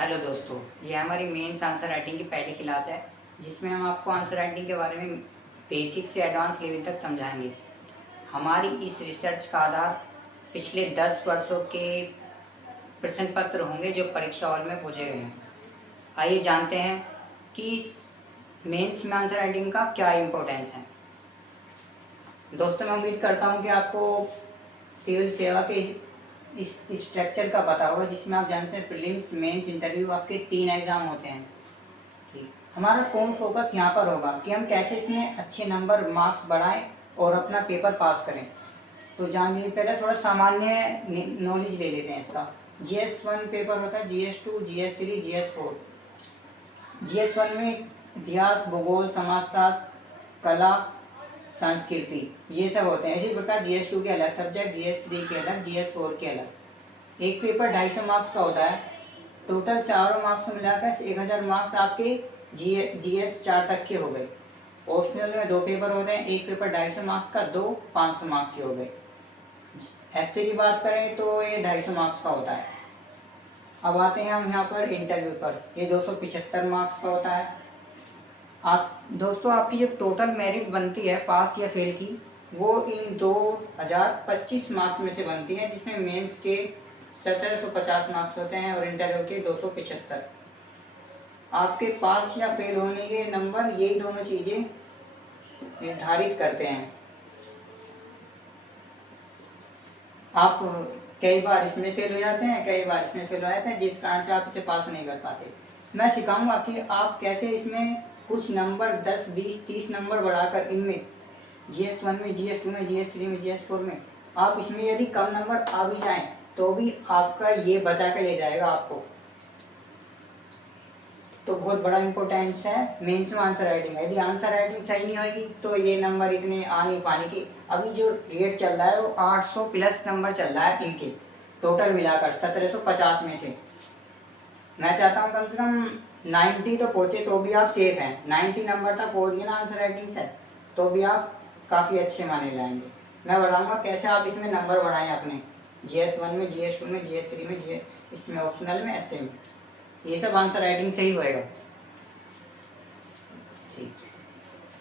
Hello दोस्तों, ये हमारी मेंस आंसर राइटिंग की पहली क्लास है जिसमें हम आपको आंसर राइटिंग के बारे में बेसिक से एडवांस लेवल तक समझाएंगे। हमारी इस रिसर्च का आधार पिछले 10 वर्षों के प्रश्न पत्र होंगे जो परीक्षा हॉल में पूछे गए हैं। आइए जानते हैं कि मेंस में आंसर राइटिंग का क्या इम्पोर्टेंस है। दोस्तों, मैं उम्मीद करता हूँ कि आपको सिविल सेवा के इस स्ट्रक्चर का पता होगा, जिसमें आप जानते हैं प्रीलिम्स, मेंस, इंटरव्यू आपके 3 एग्ज़ाम होते हैं। ठीक, हमारा कौन फोकस यहाँ पर होगा कि हम कैसे इसमें अच्छे नंबर मार्क्स बढ़ाएं और अपना पेपर पास करें। तो जान लीजिए, पहले थोड़ा सामान्य नॉलेज ले लेते हैं इसका। GS1 पेपर होता है, GS2, GS3, GS4। GS1 में इतिहास, भूगोल, समाजशास्त्र, कला, संस्कृति, ये सब होते हैं। इसी प्रकार GS2 के अलग सब्जेक्ट, GS3 के अलग, GS4 के अलग। एक पेपर 250 मार्क्स का होता है। टोटल चारों मार्क्स को मिलाकर 1000 मार्क्स आपके GS4 तक के हो गए। ऑप्शनल में 2 पेपर होते हैं, एक पेपर 250 मार्क्स का, 2 500 मार्क्स के हो गए। ऐसे की बात करें तो ये 250 मार्क्स का होता है। अब आते हैं हम यहाँ पर इंटरव्यू पर। ये 275 मार्क्स का होता है। आप दोस्तों, आपकी जो टोटल मेरिट बनती है पास या फेल की, वो इन 2025 मार्क्स में से बनती है, जिसमें मेंस के 1750 मार्क्स होते हैं और इंटरव्यू के 275। आपके पास या फेल होने के नंबर यही दोनों चीज़ें निर्धारित करते हैं। आप कई बार इसमें फेल हो जाते हैं, कई बार इसमें फेल हो जाते हैं, जिस कारण से आप इसे पास नहीं कर पाते। मैं सिखाऊंगा कि आप कैसे इसमें कुछ नंबर 10, 20, 30 नंबर बढ़ाकर इनमें GS1 में, GS2 में, GS3 में, GS4 में आप इसमें यदि कम नंबर आ भी जाएं तो भी आपका ये बचा के ले जाएगा आपको। तो बहुत बड़ा इंपॉर्टेंस है मेंस में आंसर राइटिंग। यदि आंसर राइटिंग सही नहीं होगी तो ये नंबर इतने आ नहीं पाने की। अभी जो रेट चल रहा है वो 800 प्लस नंबर चल रहा है इनके टोटल मिलाकर 1750 में से। मैं चाहता हूँ कम से कम 90 तो पहुँचे तो भी आप सेफ हैं। 90 नंबर तक पहुँच गए ना आंसर राइटिंग से तो भी आप काफ़ी अच्छे माने जाएंगे। मैं बताऊँगा कैसे आप इसमें नंबर बढ़ाएं अपने GS1 में, GS2 में, GS3 में, इसमें ऑप्शनल में, ऐसे में। ये सब आंसर राइटिंग से ही होएगा। ठीक,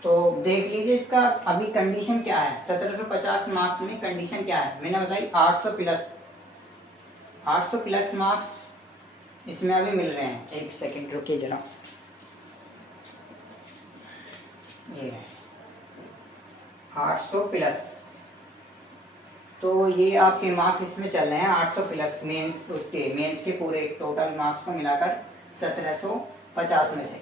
तो देख लीजिए इसका अभी कंडीशन क्या है। 1750 मार्क्स में कंडीशन क्या है मैंने बताई, 800 प्लस मार्क्स इसमें अभी मिल रहे हैं। एक सेकंड रुकिए जरा, ये है 800 प्लस, तो ये आपके मार्क्स इसमें चल रहे हैं 800 प्लस मेंस के पूरे टोटल मार्क्स को मिलाकर 1750 में से।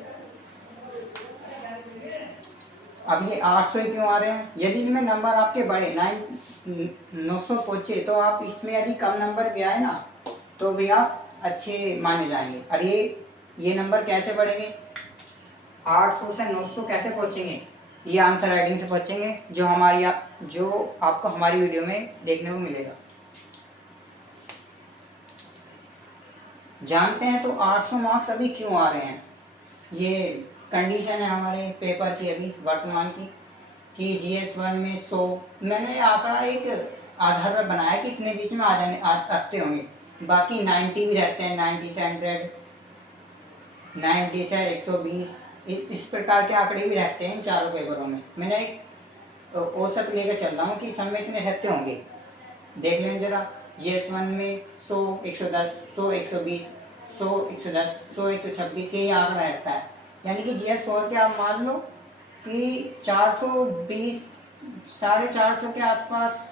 अब ये 800 ही क्यों आ रहे हैं? यदि इनमें नंबर आपके बढ़े 900 पहुँचे तो आप इसमें यदि कम नंबर भी आए ना तो भी आप अच्छे माने जाएंगे। और ये नंबर कैसे बढ़ेंगे? 800 से 900 कैसे पहुँचेंगे? ये आंसर राइटिंग से पहुँचेंगे, जो आपको हमारी वीडियो में देखने को मिलेगा। जानते हैं तो 800 मार्क्स अभी क्यों आ रहे हैं। ये कंडीशन है हमारे पेपर की अभी वर्तमान की कि GS1 में 100, मैंने आंकड़ा एक आधार पर बनाया कि इतने बीच में आते होंगे। बाकी 90 भी रहते हैं, 90 से 100, 90 से 120, इस प्रकार के आंकड़े भी रहते हैं इन चारों पेपरों में। मैंने एक औसत लेकर चल रहा हूँ कि सब में इतने रहते होंगे। देख लें जरा, GS1 में 100, 110, 100, 120, 100, 110, 100, 126, यही आंकड़ा रहता है। यानी कि GS4 के आप मान लो कि 420, 450 के आसपास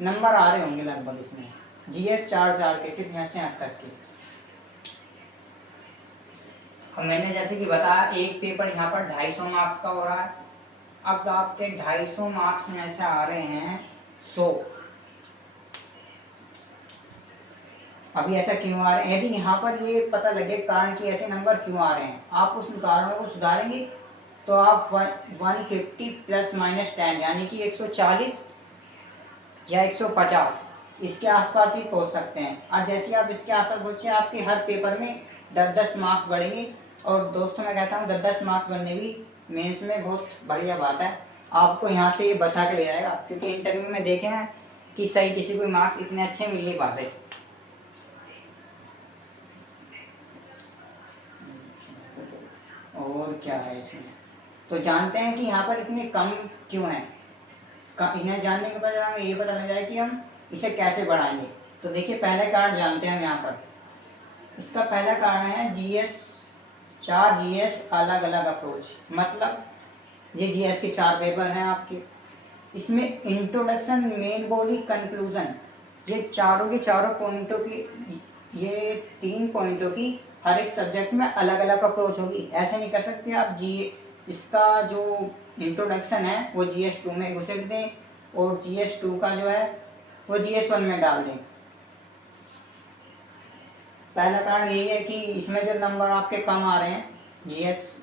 नंबर आ रहे होंगे लगभग इसमें, GS4 के, सिर्फ यहाँ से यहाँ तक के। अब मैंने जैसे कि बताया एक पेपर यहाँ पर 250 मार्क्स का हो रहा है। अब आपके 250 मार्क्स में से आ रहे हैं 100। अभी ऐसा क्यों आ रहे हैं? यदि यहाँ पर ये पता लगे कारण कि ऐसे नंबर क्यों आ रहे हैं, आप उस कारणों को सुधारेंगे तो आप 150 प्लस माइनस 10 यानी कि 140 या 150 इसके आसपास ही पहुँच सकते हैं। और जैसे आप इसके आसपास पहुँचे आपके हर पेपर में 10-10 मार्क्स बढ़ेंगे। और दोस्तों, मैं कहता हूँ 10-10 मार्क्स बनने भी मेंस में बहुत बढ़िया बात है। आपको यहाँ से ये बचा के ले जाएगा, क्योंकि इंटरव्यू में देखे हैं कि सही किसी को मार्क्स इतने अच्छे मिल नहीं पाते। और क्या है इसमें, तो जानते हैं कि यहाँ पर इतने कम क्यों हैं। इन्हें जानने के बाद हमें ये पता लग जाए कि हम इसे कैसे बढ़ाएंगे। तो देखिए पहले कारण जानते हैं हम यहाँ पर। इसका पहला कारण है जीएस, 4 जीएस अलग अलग अप्रोच। मतलब ये जीएस के 4 पेपर हैं आपके। इसमें इंट्रोडक्शन, मेन बॉडी, कंक्लूजन, ये चारों के चारों पॉइंटों की, ये 3 पॉइंटों की हर एक सब्जेक्ट में अलग अलग अप्रोच होगी। ऐसे नहीं कर सकते आप इसका जो इंट्रोडक्शन है वो GS2 में घुसेड़ दें और GS2 का जो है वो GS1 में डाल दें। पहला कारण यही है कि इसमें जो नंबर आपके कम आ रहे हैं जीएस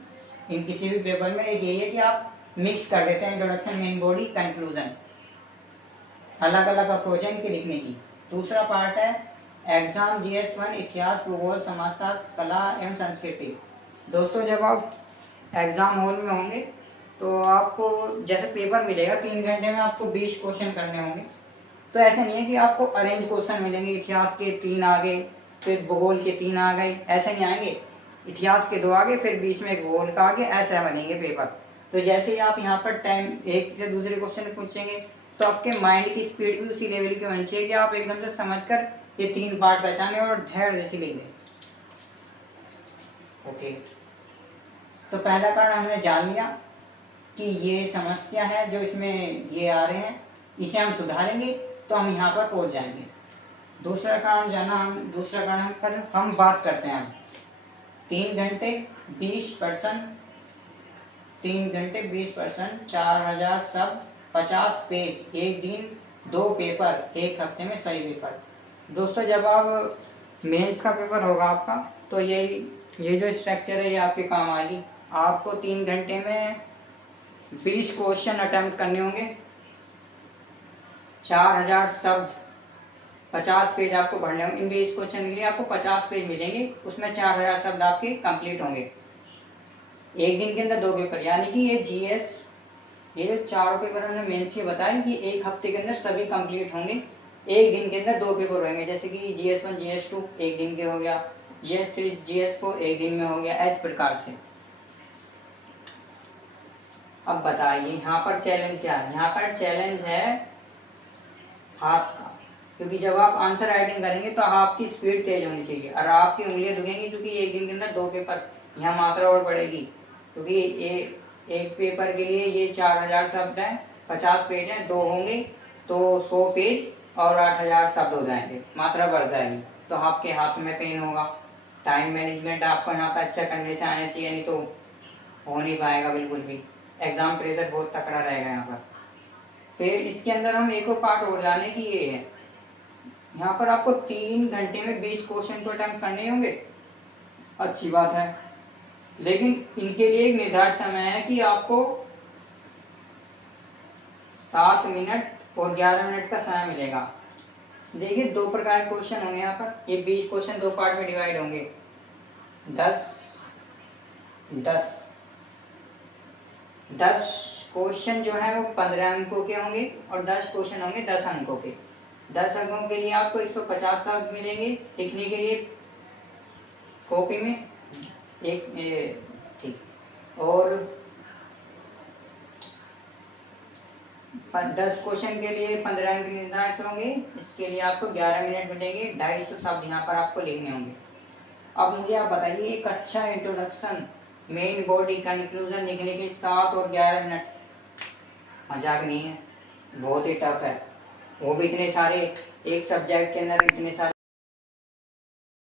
इन किसी भी पेपर में, एक यही है कि आप मिक्स कर देते हैं इंट्रोडक्शन, मेन बॉडी, कंक्लूजन, अलग अलग अप्रोच है इनके लिखने की। दूसरा पार्ट है एग्जाम GS1 इतिहास, भूगोल, समाजशास्त्र, कला एवं संस्कृति। दोस्तों जब आप एग्ज़ाम हॉल में होंगे तो आपको जैसे पेपर मिलेगा 3 घंटे में आपको 20 क्वेश्चन करने होंगे। तो ऐसे नहीं है कि आपको अरेंज क्वेश्चन मिलेंगे, इतिहास के 3 आ गए, फिर भूगोल के 3 आ गए, ऐसे नहीं आएंगे। इतिहास के 2 आ गए, फिर बीच में भूगोल का आ गया, ऐसे बनेंगे पेपर। तो जैसे ही आप यहाँ पर टाइम एक से दूसरे क्वेश्चन पूछेंगे तो आपके माइंड की स्पीड भी उसी लेवल की होनी चाहिए कि आप एकदम से समझकर ये 3 पार्ट पहचाने और धैर्य से लिख दें। ओके, तो पहला कारण हमने जान लिया कि ये समस्या है जो इसमें ये आ रहे हैं, इसे हम सुधारेंगे तो हम यहाँ पर पहुँच जाएंगे। दूसरा कारण जाना, दूसरा कारण पर हम बात करते हैं। 3 घंटे 20%, 3 घंटे 20%, 4000 शब्द, 50 पेज, एक दिन 2 पेपर, एक हफ्ते में सही पेपर। दोस्तों जब आप मेंस का पेपर होगा आपका तो ये जो स्ट्रक्चर है ये आपके काम आएगी। आपको 3 घंटे में 20 क्वेश्चन अटेम्प्ट करने होंगे, 4000 शब्द, 50 पेज आपको भरने होंगे। इन 20 क्वेश्चन के लिए आपको 50 पेज मिलेंगे, उसमें 4000 शब्द आपके कंप्लीट होंगे। एक दिन के अंदर 2 पेपर, यानी कि ये जीएस, ये जो 4 पेपर हमने मेंस के बताए कि एक हफ्ते के अंदर सभी कंप्लीट होंगे। एक दिन के अंदर 2 पेपर होंगे, जैसे कि GS1 GS2 एक दिन के हो गया, GS3 GS4 एक दिन में हो गया, इस प्रकार से। अब बताइए यहाँ पर चैलेंज क्या है। यहाँ पर चैलेंज है हाथ का, क्योंकि जब आप आंसर राइटिंग करेंगे तो आपकी स्पीड तेज होनी चाहिए और आपकी उंगलियां दुखेंगी, क्योंकि एक दिन के अंदर 2 पेपर, यहाँ मात्रा और बढ़ेगी, क्योंकि एक पेपर के लिए ये 4000 शब्द हैं, 50 पेज हैं, 2 होंगे तो 100 पेज और 8000 शब्द हो जाएंगे, मात्रा बढ़ जाएगी, तो आपके हाथ में पेन होगा। टाइम मैनेजमेंट आपको यहाँ पर अच्छा करने से आना चाहिए, नहीं तो हो नहीं पाएगा बिल्कुल भी। एग्ज़ाम प्रेशर बहुत तकड़ा रहेगा यहाँ पर। फिर इसके अंदर हम एक और पार्ट और जाने की ये है, यहाँ पर आपको 3 घंटे में 20 क्वेश्चन तो अटेम्प्ट करने होंगे, अच्छी बात है, लेकिन इनके लिए एक निर्धारित समय है कि आपको 7 मिनट और 11 मिनट का समय मिलेगा। देखिए 2 प्रकार के क्वेश्चन होंगे यहाँ पर। ये 20 क्वेश्चन 2 पार्ट में डिवाइड होंगे, 10 क्वेश्चन जो है वो 15 अंकों के होंगे और 10 क्वेश्चन होंगे 10 अंकों के। 10 अंकों के लिए आपको 150 शब्द मिलेंगे लिखने के लिए कॉपी में एक, ठीक। और 10 क्वेश्चन के लिए 15 अंक निर्धारित होंगे, इसके लिए आपको 11 मिनट मिलेंगे, 250 शब्द यहाँ पर आपको लिखने होंगे। अब मुझे आप बताइए, एक अच्छा इंट्रोडक्शन, मेन बॉडी, कंक्लूजन लिखने के 7 और 11 मिनट मजाक नहीं है, बहुत ही टफ है, वो भी इतने सारे, एक सब्जेक्ट के अंदर इतने सारे